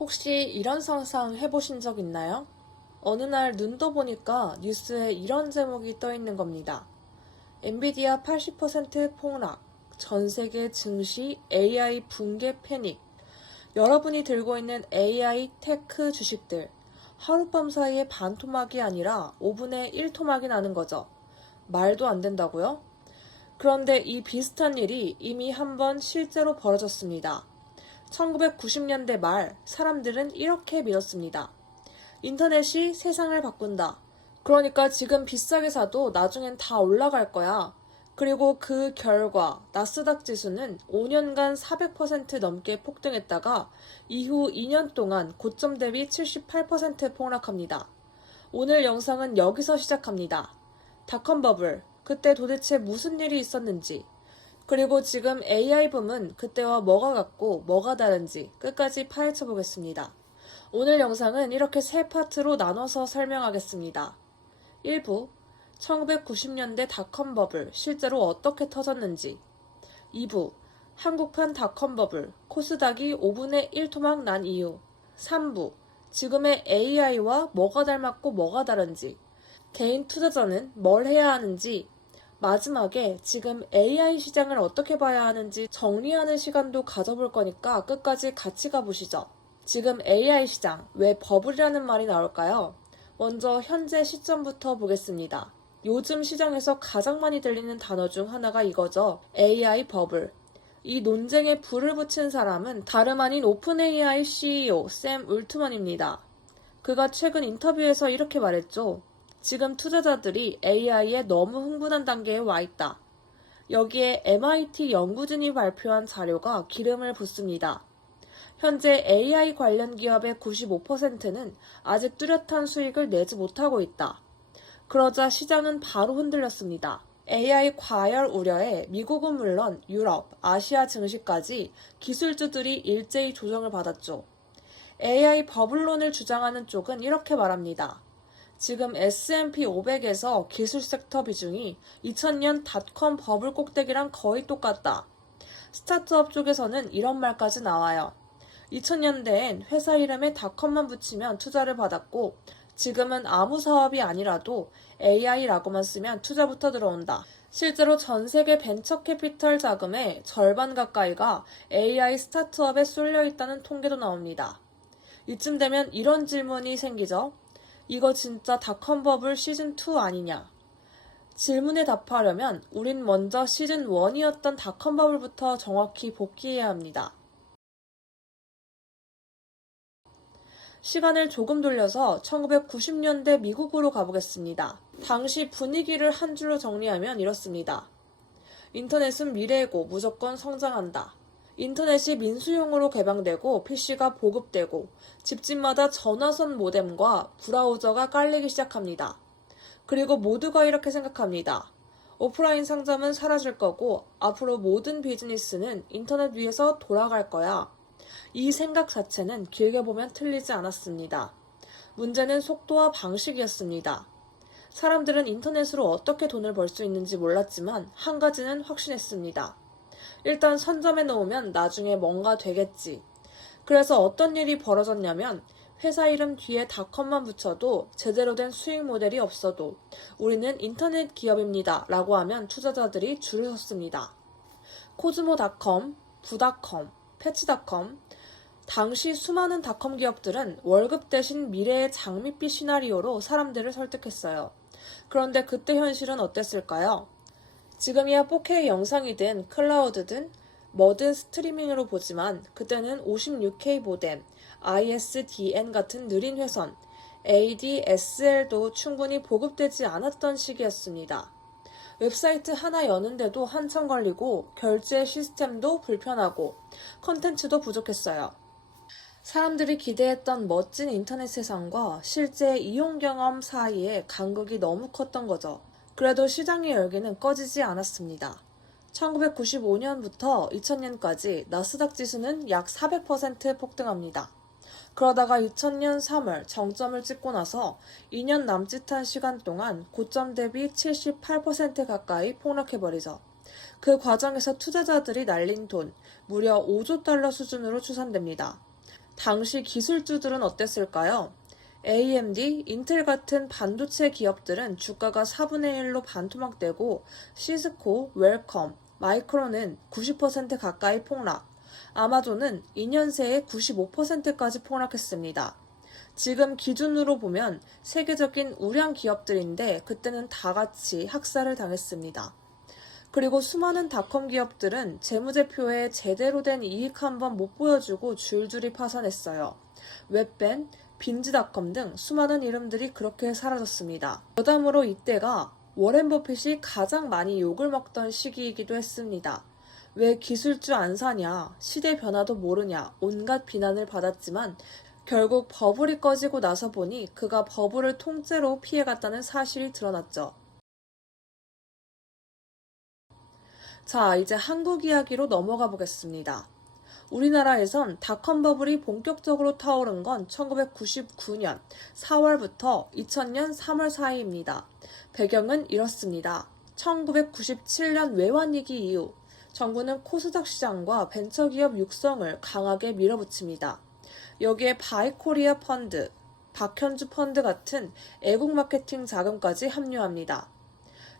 혹시 이런 상상 해보신 적 있나요? 어느 날 눈 떠보니까 뉴스에 이런 제목이 떠 있는 겁니다. 엔비디아 80% 폭락, 전 세계 증시 AI 붕괴 패닉. 여러분이 들고 있는 AI 테크 주식들. 하룻밤 사이에 반토막이 아니라 5분의 1토막이 나는 거죠. 말도 안 된다고요? 그런데 이 비슷한 일이 이미 한 번 실제로 벌어졌습니다. 1990년대 말 사람들은 이렇게 믿었습니다. 인터넷이 세상을 바꾼다. 그러니까 지금 비싸게 사도 나중엔 다 올라갈 거야. 그리고 그 결과 나스닥 지수는 5년간 400% 넘게 폭등했다가 이후 2년 동안 고점 대비 78% 폭락합니다. 오늘 영상은 여기서 시작합니다. 닷컴 버블, 그때 도대체 무슨 일이 있었는지, 그리고 지금 AI 붐은 그때와 뭐가 같고 뭐가 다른지 끝까지 파헤쳐 보겠습니다. 오늘 영상은 이렇게 세 파트로 나눠서 설명하겠습니다. 1부, 1990년대 닷컴 버블 실제로 어떻게 터졌는지. 2부, 한국판 닷컴 버블 코스닥이 5분의 1 토막 난 이유. 3부, 지금의 AI와 뭐가 닮았고 뭐가 다른지. 개인 투자자는 뭘 해야 하는지. 마지막에 지금 AI 시장을 어떻게 봐야 하는지 정리하는 시간도 가져볼 거니까 끝까지 같이 가보시죠. 지금 AI 시장, 왜 버블이라는 말이 나올까요? 먼저 현재 시점부터 보겠습니다. 요즘 시장에서 가장 많이 들리는 단어 중 하나가 이거죠. AI 버블. 이 논쟁에 불을 붙인 사람은 다름 아닌 오픈 AI CEO 샘 울트만입니다. 그가 최근 인터뷰에서 이렇게 말했죠. 지금 투자자들이 AI에 너무 흥분한 단계에 와 있다. 여기에 MIT 연구진이 발표한 자료가 기름을 붓습니다. 현재 AI 관련 기업의 95%는 아직 뚜렷한 수익을 내지 못하고 있다. 그러자 시장은 바로 흔들렸습니다. AI 과열 우려에 미국은 물론 유럽, 아시아 증시까지 기술주들이 일제히 조정을 받았죠. AI 버블론을 주장하는 쪽은 이렇게 말합니다. 지금 S&P 500에서 기술 섹터 비중이 2000년 닷컴 버블 꼭대기랑 거의 똑같다. 스타트업 쪽에서는 이런 말까지 나와요. 2000년대엔 회사 이름에 닷컴만 붙이면 투자를 받았고 지금은 아무 사업이 아니라도 AI라고만 쓰면 투자부터 들어온다. 실제로 전 세계 벤처 캐피털 자금의 절반 가까이가 AI 스타트업에 쏠려 있다는 통계도 나옵니다. 이쯤 되면 이런 질문이 생기죠. 이거 진짜 닷컴 버블 시즌2 아니냐? 질문에 답하려면 우린 먼저 시즌1이었던 닷컴 버블부터 정확히 복귀해야 합니다. 시간을 조금 돌려서 1990년대 미국으로 가보겠습니다. 당시 분위기를 한 줄로 정리하면 이렇습니다. 인터넷은 미래이고 무조건 성장한다. 인터넷이 민수용으로 개방되고 PC가 보급되고 집집마다 전화선 모뎀과 브라우저가 깔리기 시작합니다. 그리고 모두가 이렇게 생각합니다. 오프라인 상점은 사라질 거고 앞으로 모든 비즈니스는 인터넷 위에서 돌아갈 거야. 이 생각 자체는 길게 보면 틀리지 않았습니다. 문제는 속도와 방식이었습니다. 사람들은 인터넷으로 어떻게 돈을 벌 수 있는지 몰랐지만 한 가지는 확신했습니다. 일단 선점해 놓으면 나중에 뭔가 되겠지. 그래서 어떤 일이 벌어졌냐면 회사 이름 뒤에 닷컴만 붙여도 제대로 된 수익 모델이 없어도 우리는 인터넷 기업입니다 라고 하면 투자자들이 줄을 섰습니다. 코즈모닷컴, 부닷컴, 패치닷컴, 당시 수많은 닷컴 기업들은 월급 대신 미래의 장밋빛 시나리오로 사람들을 설득했어요. 그런데 그때 현실은 어땠을까요? 지금이야 4K 영상이든 클라우드든 뭐든 스트리밍으로 보지만 그때는 56K 모뎀, ISDN 같은 느린 회선, ADSL도 충분히 보급되지 않았던 시기였습니다. 웹사이트 하나 여는데도 한참 걸리고 결제 시스템도 불편하고 컨텐츠도 부족했어요. 사람들이 기대했던 멋진 인터넷 세상과 실제 이용 경험 사이에 간극이 너무 컸던 거죠. 그래도 시장의 열기는 꺼지지 않았습니다. 1995년부터 2000년까지 나스닥 지수는 약 400% 폭등합니다. 그러다가 2000년 3월 정점을 찍고 나서 2년 남짓한 시간 동안 고점 대비 78% 가까이 폭락해버리죠. 그 과정에서 투자자들이 날린 돈 무려 5조 달러 수준으로 추산됩니다. 당시 기술주들은 어땠을까요? AMD, 인텔 같은 반도체 기업들은 주가가 4분의 1로 반토막되고 시스코, 웰컴, 마이크론은 90% 가까이 폭락, 아마존은 2년 새에 95%까지 폭락했습니다. 지금 기준으로 보면 세계적인 우량 기업들인데 그때는 다 같이 학살을 당했습니다. 그리고 수많은 닷컴 기업들은 재무제표에 제대로 된 이익 한번 못 보여주고 줄줄이 파산했어요. 웹밴, 빈즈닷컴 등 수많은 이름들이 그렇게 사라졌습니다. 여담으로 이때가 워렌 버핏이 가장 많이 욕을 먹던 시기이기도 했습니다. 왜 기술주 안 사냐, 시대 변화도 모르냐, 온갖 비난을 받았지만 결국 버블이 꺼지고 나서 보니 그가 버블을 통째로 피해갔다는 사실이 드러났죠. 자, 이제 한국 이야기로 넘어가 보겠습니다. 우리나라에선 닷컴 버블이 본격적으로 타오른 건 1999년 4월부터 2000년 3월 사이입니다. 배경은 이렇습니다. 1997년 외환위기 이후 정부는 코스닥 시장과 벤처기업 육성을 강하게 밀어붙입니다. 여기에 바이코리아 펀드, 박현주 펀드 같은 애국 마케팅 자금까지 합류합니다.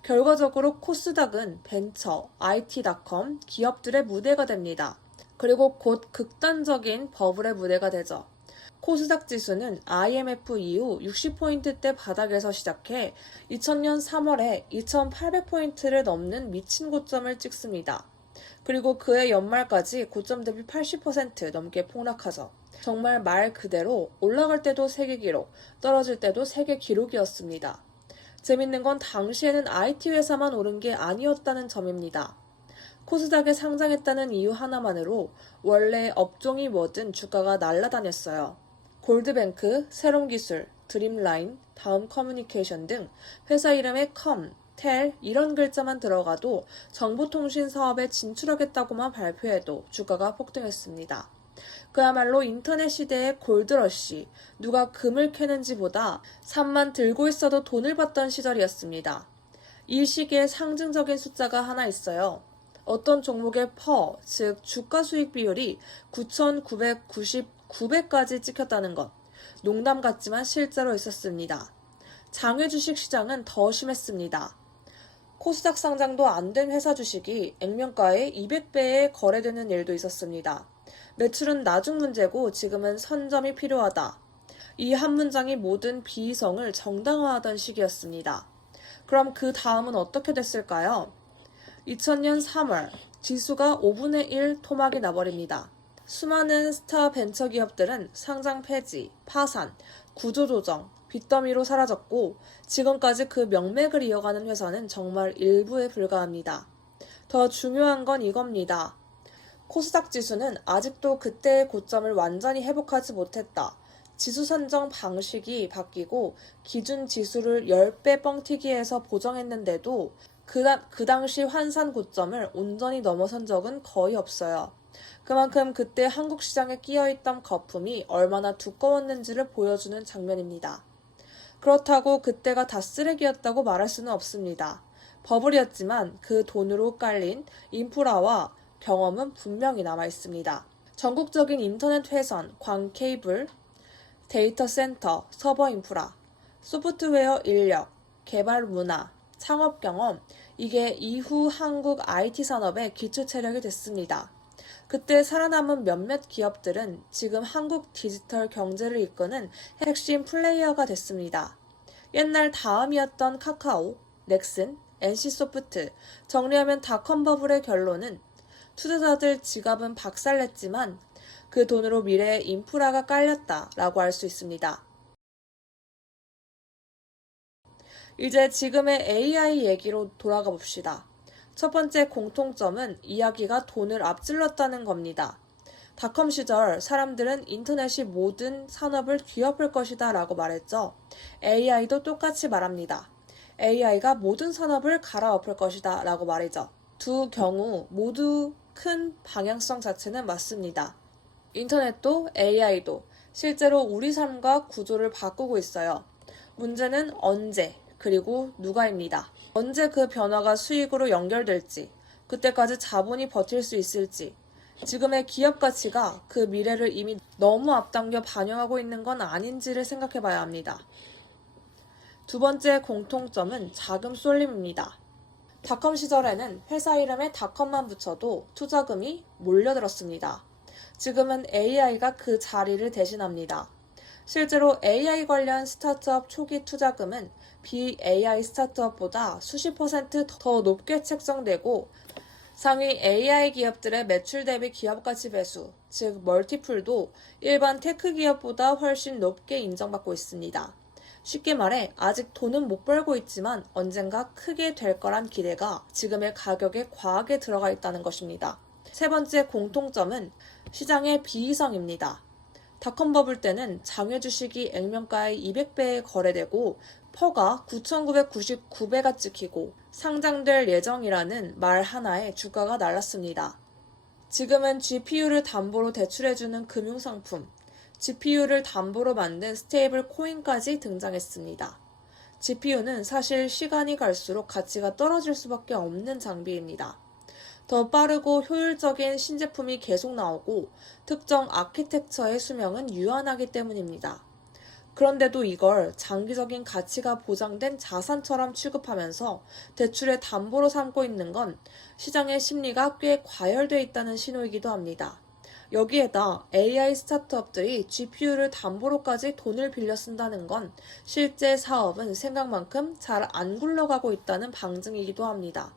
결과적으로 코스닥은 벤처, IT닷컴, 기업들의 무대가 됩니다. 그리고 곧 극단적인 버블의 무대가 되죠. 코스닥 지수는 IMF 이후 60포인트대 바닥에서 시작해 2000년 3월에 2800포인트를 넘는 미친 고점을 찍습니다. 그리고 그해 연말까지 고점 대비 80% 넘게 폭락하죠. 정말 말 그대로 올라갈 때도 세계 기록, 떨어질 때도 세계 기록이었습니다. 재밌는 건 당시에는 IT 회사만 오른 게 아니었다는 점입니다. 코스닥에 상장했다는 이유 하나만으로 원래 업종이 뭐든 주가가 날아다녔어요. 골드뱅크, 세롬기술, 드림라인, 다음커뮤니케이션 등 회사 이름에 컴, 텔 이런 글자만 들어가도 정보통신 사업에 진출하겠다고만 발표해도 주가가 폭등했습니다. 그야말로 인터넷 시대의 골드러시, 누가 금을 캐는지보다 산만 들고 있어도 돈을 받던 시절이었습니다. 이 시기에 상징적인 숫자가 하나 있어요. 어떤 종목의 즉 주가 수익 비율이 9,999배까지 찍혔다는 것. 농담 같지만 실제로 있었습니다. 장외 주식 시장은 더 심했습니다. 코스닥 상장도 안 된 회사 주식이 액면가의 200배에 거래되는 일도 있었습니다. 매출은 나중 문제고 지금은 선점이 필요하다. 이 한 문장이 모든 비이성을 정당화하던 시기였습니다. 그럼 그 다음은 어떻게 됐을까요? 2000년 3월 지수가 5분의 1 토막이 나버립니다. 수많은 스타 벤처 기업들은 상장 폐지, 파산, 구조조정, 빚더미로 사라졌고 지금까지 그 명맥을 이어가는 회사는 정말 일부에 불과합니다. 더 중요한 건 이겁니다. 코스닥 지수는 아직도 그때의 고점을 완전히 회복하지 못했다. 지수 선정 방식이 바뀌고 기준 지수를 10배 뻥튀기해서 보정했는데도 그 당시 환산 고점을 온전히 넘어선 적은 거의 없어요. 그만큼 그때 한국 시장에 끼어있던 거품이 얼마나 두꺼웠는지를 보여주는 장면입니다. 그렇다고 그때가 다 쓰레기였다고 말할 수는 없습니다. 버블이었지만 그 돈으로 깔린 인프라와 경험은 분명히 남아있습니다. 전국적인 인터넷 회선, 광 케이블, 데이터 센터, 서버 인프라, 소프트웨어 인력, 개발 문화, 창업 경험, 이게 이후 한국 IT 산업의 기초 체력이 됐습니다. 그때 살아남은 몇몇 기업들은 지금 한국 디지털 경제를 이끄는 핵심 플레이어가 됐습니다. 옛날 다음이었던 카카오, 넥슨, NC소프트, 정리하면 닷컴 버블의 결론은 투자자들 지갑은 박살냈지만 그 돈으로 미래의 인프라가 깔렸다라고 할 수 있습니다. 이제 지금의 AI 얘기로 돌아가 봅시다. 첫 번째 공통점은 이야기가 돈을 앞질렀다는 겁니다. 닷컴 시절 사람들은 인터넷이 모든 산업을 뒤엎을 것이다 라고 말했죠. AI도 똑같이 말합니다. AI가 모든 산업을 갈아엎을 것이다 라고 말이죠. 두 경우 모두 큰 방향성 자체는 맞습니다. 인터넷도 AI도 실제로 우리 삶과 구조를 바꾸고 있어요. 문제는 언제, 그리고 누가입니다. 언제 그 변화가 수익으로 연결될지, 그때까지 자본이 버틸 수 있을지, 지금의 기업 가치가 그 미래를 이미 너무 앞당겨 반영하고 있는 건 아닌지를 생각해 봐야 합니다. 두 번째 공통점은 자금 쏠림입니다. 닷컴 시절에는 회사 이름에 닷컴만 붙여도 투자금이 몰려들었습니다. 지금은 AI가 그 자리를 대신합니다. 실제로 AI 관련 스타트업 초기 투자금은 비-AI 스타트업보다 수십 퍼센트 더 높게 책정되고 상위 AI 기업들의 매출 대비 기업가치 배수, 즉 멀티플도 일반 테크 기업보다 훨씬 높게 인정받고 있습니다. 쉽게 말해 아직 돈은 못 벌고 있지만 언젠가 크게 될 거란 기대가 지금의 가격에 과하게 들어가 있다는 것입니다. 세 번째 공통점은 시장의 비이성입니다. 닷컴 버블 때는 장외 주식이 액면가의 200배에 거래되고 퍼가 9,999배가 찍히고 상장될 예정이라는 말 하나에 주가가 날랐습니다. 지금은 GPU를 담보로 대출해주는 금융상품, GPU를 담보로 만든 스테이블 코인까지 등장했습니다. GPU는 사실 시간이 갈수록 가치가 떨어질 수밖에 없는 장비입니다. 더 빠르고 효율적인 신제품이 계속 나오고 특정 아키텍처의 수명은 유한하기 때문입니다. 그런데도 이걸 장기적인 가치가 보장된 자산처럼 취급하면서 대출의 담보로 삼고 있는 건 시장의 심리가 꽤 과열되어 있다는 신호이기도 합니다. 여기에다 AI 스타트업들이 GPU를 담보로까지 돈을 빌려 쓴다는 건 실제 사업은 생각만큼 잘 안 굴러가고 있다는 방증이기도 합니다.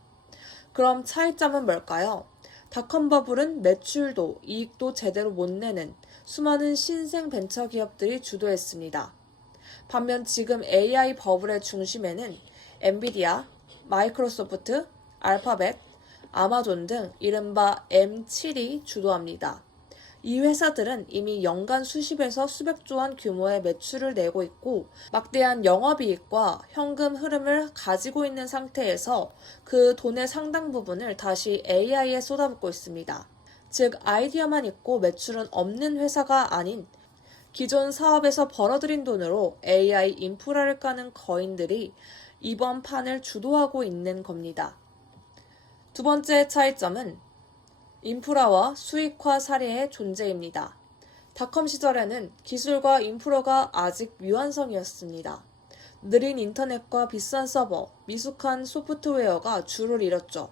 그럼 차이점은 뭘까요? 닷컴 버블은 매출도 이익도 제대로 못 내는 수많은 신생 벤처 기업들이 주도했습니다. 반면 지금 AI 버블의 중심에는 엔비디아, 마이크로소프트, 알파벳, 아마존 등 이른바 M7이 주도합니다. 이 회사들은 이미 연간 수십에서 수백조 원 규모의 매출을 내고 있고 막대한 영업이익과 현금 흐름을 가지고 있는 상태에서 그 돈의 상당 부분을 다시 AI에 쏟아붓고 있습니다. 즉 아이디어만 있고 매출은 없는 회사가 아닌 기존 사업에서 벌어들인 돈으로 AI 인프라를 까는 거인들이 이번 판을 주도하고 있는 겁니다. 두 번째 차이점은 인프라와 수익화 사례의 존재입니다. 닷컴 시절에는 기술과 인프라가 아직 미완성이었습니다. 느린 인터넷과 비싼 서버, 미숙한 소프트웨어가 주를 이뤘죠.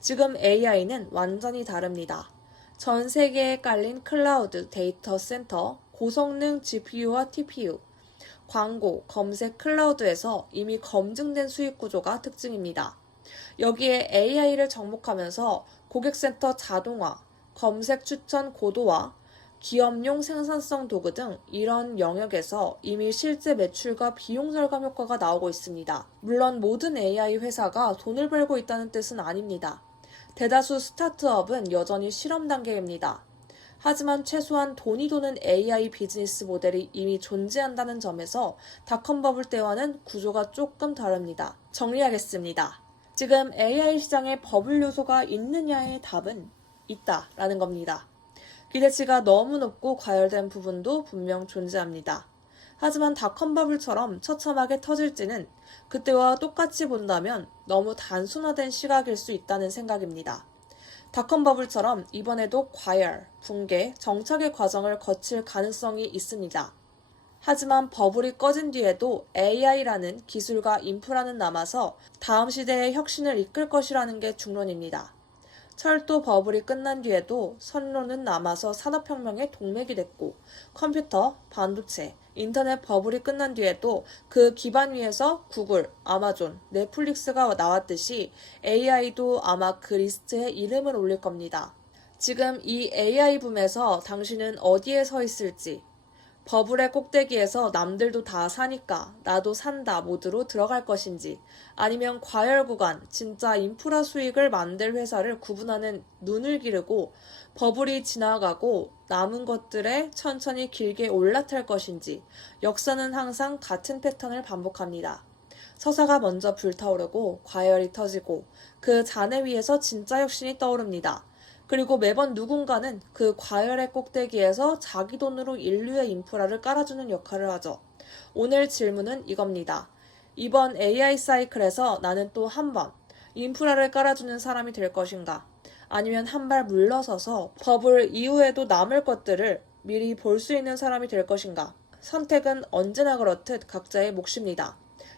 지금 AI는 완전히 다릅니다. 전 세계에 깔린 클라우드 데이터 센터, 고성능 GPU와 TPU, 광고, 검색 클라우드에서 이미 검증된 수익 구조가 특징입니다. 여기에 AI를 접목하면서 고객센터 자동화, 검색 추천 고도화, 기업용 생산성 도구 등 이런 영역에서 이미 실제 매출과 비용 절감 효과가 나오고 있습니다. 물론 모든 AI 회사가 돈을 벌고 있다는 뜻은 아닙니다. 대다수 스타트업은 여전히 실험 단계입니다. 하지만 최소한 돈이 도는 AI 비즈니스 모델이 이미 존재한다는 점에서 닷컴 버블 때와는 구조가 조금 다릅니다. 정리하겠습니다. 지금 AI 시장에 버블 요소가 있느냐의 답은 있다라는 겁니다. 기대치가 너무 높고 과열된 부분도 분명 존재합니다. 하지만 닷컴 버블처럼 처참하게 터질지는 그때와 똑같이 본다면 너무 단순화된 시각일 수 있다는 생각입니다. 닷컴 버블처럼 이번에도 과열, 붕괴, 정착의 과정을 거칠 가능성이 있습니다. 하지만 버블이 꺼진 뒤에도 AI라는 기술과 인프라는 남아서 다음 시대의 혁신을 이끌 것이라는 게 중론입니다. 철도 버블이 끝난 뒤에도 선로는 남아서 산업혁명의 동맥이 됐고 컴퓨터, 반도체, 인터넷 버블이 끝난 뒤에도 그 기반 위에서 구글, 아마존, 넷플릭스가 나왔듯이 AI도 아마 그 리스트에 이름을 올릴 겁니다. 지금 이 AI 붐에서 당신은 어디에 서 있을지 버블의 꼭대기에서 남들도 다 사니까 나도 산다 모드로 들어갈 것인지 아니면 과열 구간, 진짜 인프라 수익을 만들 회사를 구분하는 눈을 기르고 버블이 지나가고 남은 것들에 천천히 길게 올라탈 것인지 역사는 항상 같은 패턴을 반복합니다. 서사가 먼저 불타오르고 과열이 터지고 그 잔해 위에서 진짜 혁신이 떠오릅니다. 그리고 매번 누군가는 그 과열의 꼭대기에서 자기 돈으로 인류의 인프라를 깔아주는 역할을 하죠. 오늘 질문은 이겁니다. 이번 AI 사이클에서 나는 또 한 번 인프라를 깔아주는 사람이 될 것인가? 아니면 한 발 물러서서 버블 이후에도 남을 것들을 미리 볼 수 있는 사람이 될 것인가? 선택은 언제나 그렇듯 각자의 몫입니다.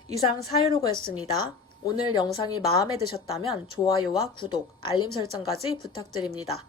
이상 사유로그였습니다. 오늘 영상이 마음에 드셨다면 좋아요와 구독, 알림 설정까지 부탁드립니다.